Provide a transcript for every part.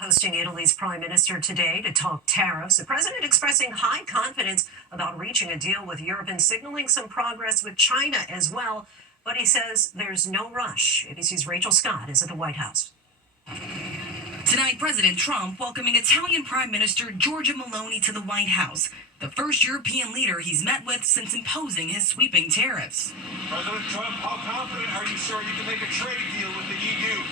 Hosting Italy's prime minister today to talk tariffs, the president expressing high confidence about reaching a deal with Europe and signaling some progress with China as well. But he says there's no rush. ABC's Rachel Scott is at the White House. Tonight, President Trump welcoming Italian Prime Minister Giorgia Meloni to the White House, the first European leader he's met with since imposing his sweeping tariffs. President Trump, how confident are you, sir, you can make a trade deal with the EU?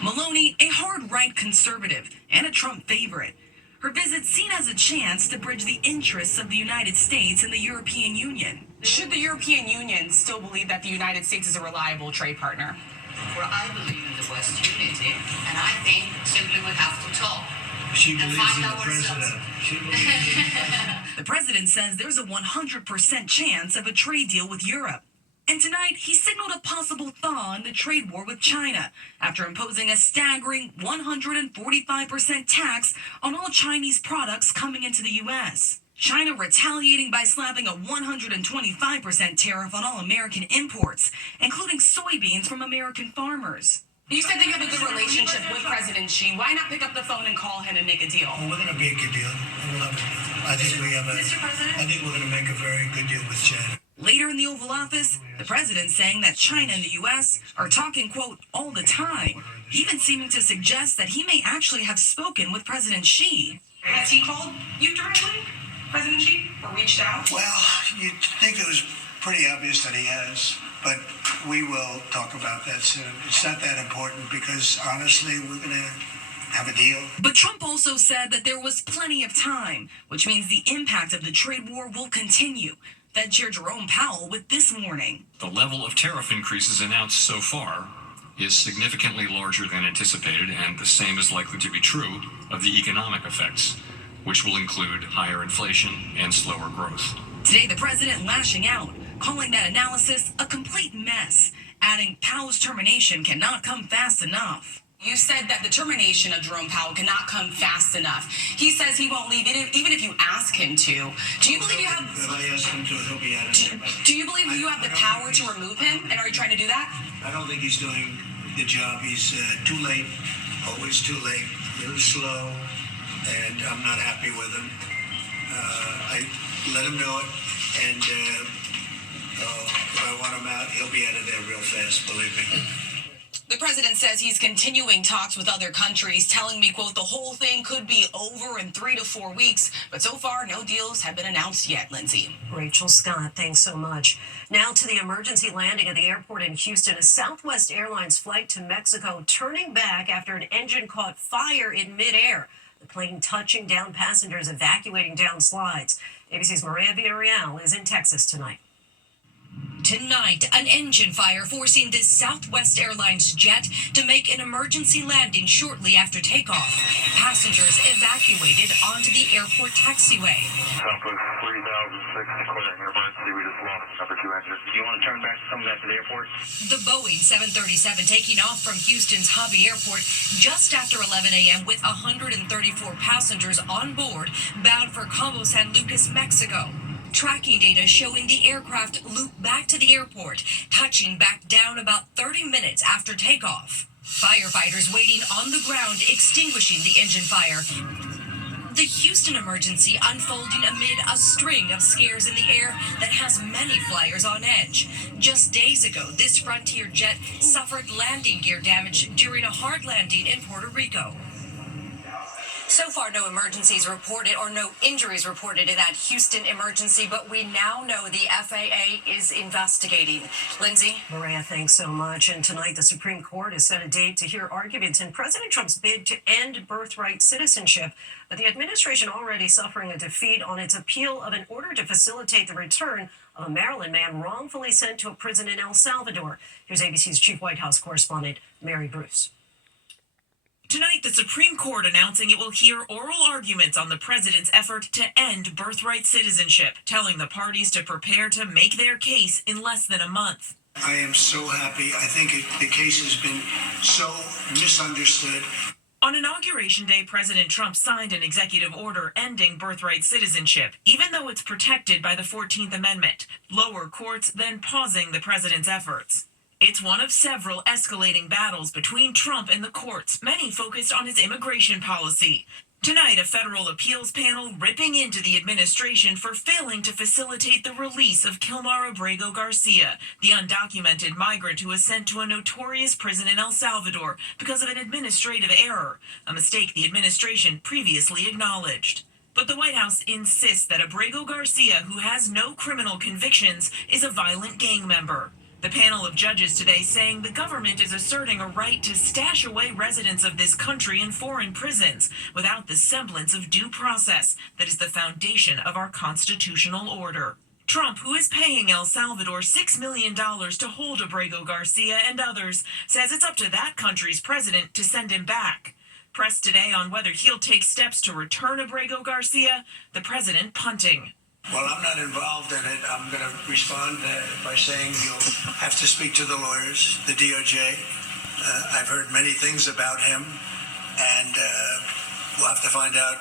Meloni, a hard-right conservative and a Trump favorite. Her visit seen as a chance to bridge the interests of the United States and the European Union. Should the European Union still believe that the United States is a reliable trade partner? Well, I believe in the West unity, and I think simply we have to talk. She believes in the president. She believes in the president. The president says there's a 100% chance of a trade deal with Europe. And tonight, he signaled a possible thaw in the trade war with China after imposing a staggering 145% tax on all Chinese products coming into the U.S. China retaliating by slapping a 125% tariff on all American imports, including soybeans from American farmers. You said that you have a good relationship with President Xi. Why not pick up the phone and call him and make a deal? Well, we're going to make a deal. We'll have a deal. I think we're going to make a very good deal with China. Later in the Oval Office, the president saying that China and the U.S. are talking, quote, all the time, even seeming to suggest that he may actually have spoken with President Xi. Has he called you directly, President Xi, or reached out? Well, you'd think it was pretty obvious that he has, but we will talk about that soon. It's not that important because, honestly, we're going to have a deal. But Trump also said that there was plenty of time, which means the impact of the trade war will continue. Fed Chair Jerome Powell with this warning. The level of tariff increases announced so far is significantly larger than anticipated, and the same is likely to be true of the economic effects, which will include higher inflation and slower growth. Today, the president lashing out, calling that analysis a complete mess, adding Powell's termination cannot come fast enough. You said that the termination of Jerome Powell cannot come fast enough. He says he won't leave even if you ask him to. Do you believe you have? If I ask him to, he'll be out of there. Do you believe you have the power to remove him? And are you trying to do that? I don't think he's doing the job. He's too late, always too late, a little slow, and I'm not happy with him. I let him know it, and if I want him out, he'll be out of there real fast, believe me. The president says he's continuing talks with other countries, telling me, quote, the whole thing could be over in 3 to 4 weeks. But so far, no deals have been announced yet, Lindsay. Rachel Scott, thanks so much. Now to the emergency landing at the airport in Houston. A Southwest Airlines flight to Mexico turning back after an engine caught fire in midair. The plane touching down, passengers evacuating down slides. ABC's Maria Villarreal is in Texas tonight. Tonight, an engine fire forcing this Southwest Airlines jet to make an emergency landing shortly after takeoff. Passengers evacuated onto the airport taxiway. Southwest 3006, declaring emergency. We just lost number 2 engine. Do you want to turn back to come back to the airport? The Boeing 737 taking off from Houston's Hobby Airport just after 11 a.m. with 134 passengers on board, bound for Cabo San Lucas, Mexico. Tracking data showing the aircraft looped back to the airport, touching back down about 30 minutes after takeoff. Firefighters waiting on the ground extinguishing the engine fire. The Houston emergency unfolding amid a string of scares in the air that has many flyers on edge. Just days ago, this Frontier jet suffered landing gear damage during a hard landing in Puerto Rico. So far, no emergencies reported or no injuries reported in that Houston emergency, but we now know the FAA is investigating. Lindsay? Maria, thanks so much. And tonight, the Supreme Court has set a date to hear arguments in President Trump's bid to end birthright citizenship. But the administration already suffering a defeat on its appeal of an order to facilitate the return of a Maryland man wrongfully sent to a prison in El Salvador. Here's ABC's chief White House correspondent, Mary Bruce. Tonight, the Supreme Court announcing it will hear oral arguments on the president's effort to end birthright citizenship, telling the parties to prepare to make their case in less than a month. I am so happy. I think the case has been so misunderstood. On Inauguration Day, President Trump signed an executive order ending birthright citizenship, even though it's protected by the 14th Amendment. Lower courts then pausing the president's efforts. It's one of several escalating battles between Trump and the courts, many focused on his immigration policy. Tonight, a federal appeals panel ripping into the administration for failing to facilitate the release of Kilmar Abrego Garcia, the undocumented migrant who was sent to a notorious prison in El Salvador because of an administrative error, a mistake the administration previously acknowledged. But the White House insists that Abrego Garcia, who has no criminal convictions, is a violent gang member. The panel of judges today saying the government is asserting a right to stash away residents of this country in foreign prisons without the semblance of due process that is the foundation of our constitutional order. Trump, who is paying El Salvador $6 million to hold Abrego Garcia and others, says it's up to that country's president to send him back. Pressed today on whether he'll take steps to return Abrego Garcia, the president punting. Well, I'm not involved in it. I'm going to respond by saying you'll have to speak to the lawyers, the DOJ. I've heard many things about him, and we'll have to find out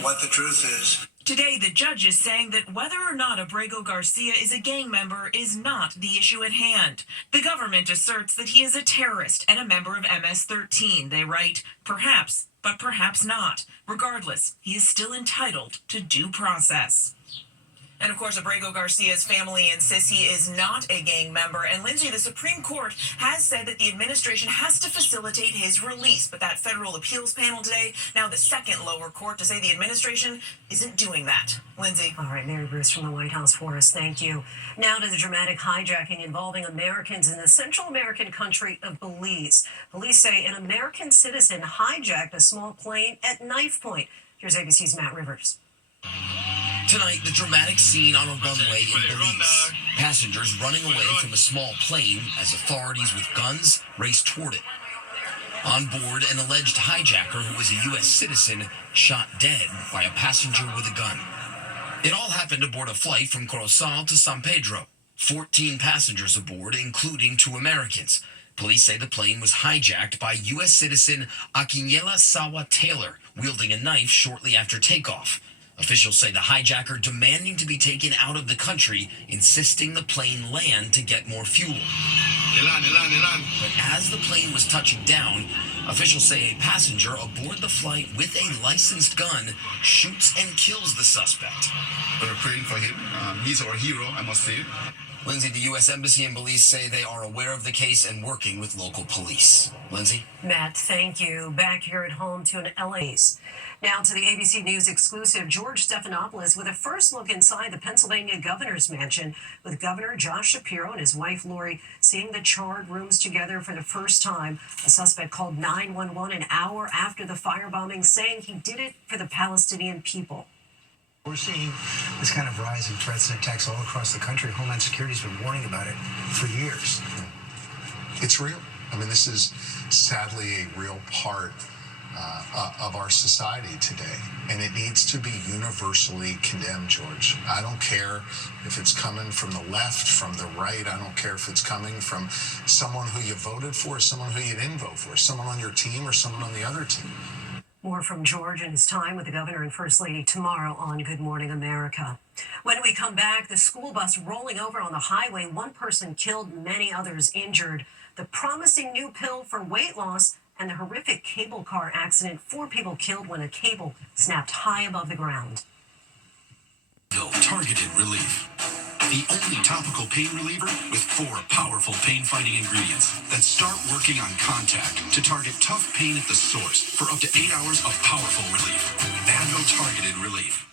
what the truth is. Today, the judge is saying that whether or not Abrego Garcia is a gang member is not the issue at hand. The government asserts that he is a terrorist and a member of MS-13. They write, perhaps, but perhaps not. Regardless, he is still entitled to due process. And of course, Abrego Garcia's family insists he is not a gang member. And Lindsay, the Supreme Court has said that the administration has to facilitate his release. But that federal appeals panel today, now the second lower court, to say the administration isn't doing that. Lindsay. All right, Mary Bruce from the White House for us. Thank you. Now to the dramatic hijacking involving Americans in the Central American country of Belize. Police say an American citizen hijacked a small plane at knife point. Here's ABC's Matt Rivers. Tonight, the dramatic scene on a runway in Belize. Passengers running away from a small plane as authorities with guns race toward it. On board, an alleged hijacker who was a U.S. citizen shot dead by a passenger with a gun. It all happened aboard a flight from Corozal to San Pedro. 14 passengers aboard, including 2 Americans. Police say the plane was hijacked by U.S. citizen Akinyela Sawa Taylor, wielding a knife shortly after takeoff. Officials say the hijacker demanding to be taken out of the country, insisting the plane land to get more fuel. But as the plane was touching down, officials say a passenger aboard the flight with a licensed gun shoots and kills the suspect. We're praying for him. He's our hero, I must say. Lindsay, the U.S. Embassy and Belize say they are aware of the case and working with local police. Lindsay? Matt, thank you. Back here at home to an LA's. Now to the ABC News exclusive, George Stephanopoulos with a first look inside the Pennsylvania governor's mansion with Governor Josh Shapiro and his wife Lori seeing the charred rooms together for the first time. A suspect called 911 an hour after the firebombing, saying he did it for the Palestinian people. We're seeing this kind of rise in threats and attacks all across the country. Homeland Security's been warning about it for years. It's real. I mean, this is sadly a real part of our society today, and it needs to be universally condemned, George. I don't care if it's coming from the left, from the right. I don't care if it's coming from someone who you voted for, someone who you didn't vote for, someone on your team or someone on the other team. More from George and his time with the governor and first lady tomorrow on Good Morning America. When we come back, the school bus rolling over on the highway, one person killed, many others injured. The promising new pill for weight loss and the horrific cable car accident. 4 people killed when a cable snapped high above the ground. Targeted Relief. The only topical pain reliever with 4 powerful pain-fighting ingredients that start working on contact to target tough pain at the source for up to 8 hours of powerful relief. Advil Targeted Relief.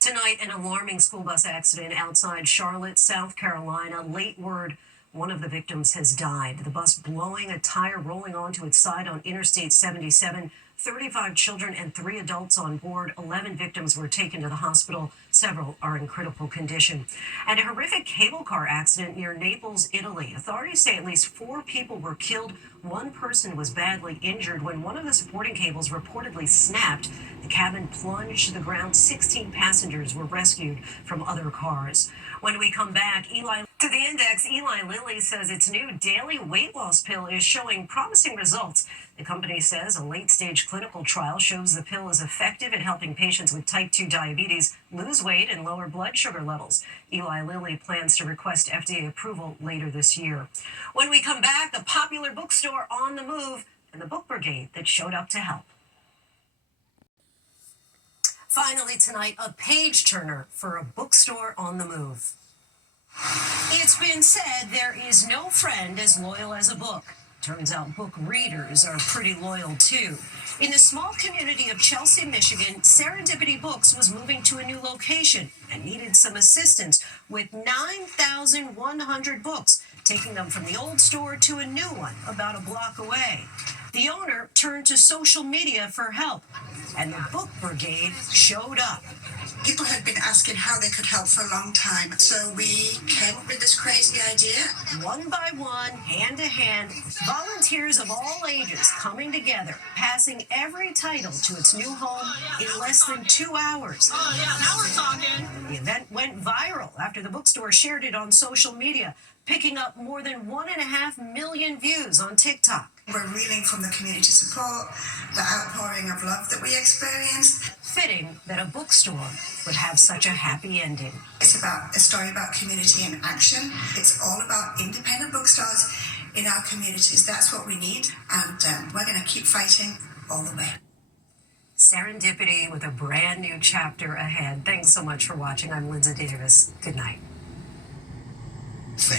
Tonight, an alarming school bus accident outside Charlotte, South Carolina. Late word, one of the victims has died. The bus blowing a tire, rolling onto its side on Interstate 77. 35 children and 3 adults on board. 11 victims were taken to the hospital. Several are in critical condition. And a horrific cable car accident near Naples, Italy. Authorities say at least 4 people were killed. 1 person was badly injured when one of the supporting cables reportedly snapped. The cabin plunged to the ground. 16 passengers were rescued from other cars. When we come back, Eli To the index, Eli Lilly says its new daily weight loss pill is showing promising results. The company says a late-stage clinical trial shows the pill is effective at helping patients with type 2 diabetes lose weight and lower blood sugar levels. Eli Lilly plans to request FDA approval later this year. When we come back, a popular bookstore on the move and the book brigade that showed up to help. Finally tonight, a page-turner for a bookstore on the move. It's been said there is no friend as loyal as a book. Turns out book readers are pretty loyal too. In the small community of Chelsea, Michigan, Serendipity Books was moving to a new location and needed some assistance with 9,100 books, taking them from the old store to a new one about a block away. The owner turned to social media for help, and the book brigade showed up. People had been asking how they could help for a long time, so we came up with this crazy idea. One by one, hand to hand, volunteers of all ages coming together, passing every title to its new home in less than 2 hours. Oh yeah, now we're talking. The event went viral after the bookstore shared it on social media, picking up more than 1.5 million views on TikTok. We're reeling from the community support, the outpouring of love that we experienced. Fitting that a bookstore would have such a happy ending. It's about a story about community in action. It's all about independent bookstores in our communities. That's what we need, and we're going to keep fighting all the way. Serendipity with a brand new chapter ahead. Thanks so much for watching. I'm Lindsay Davis. Good night. Thank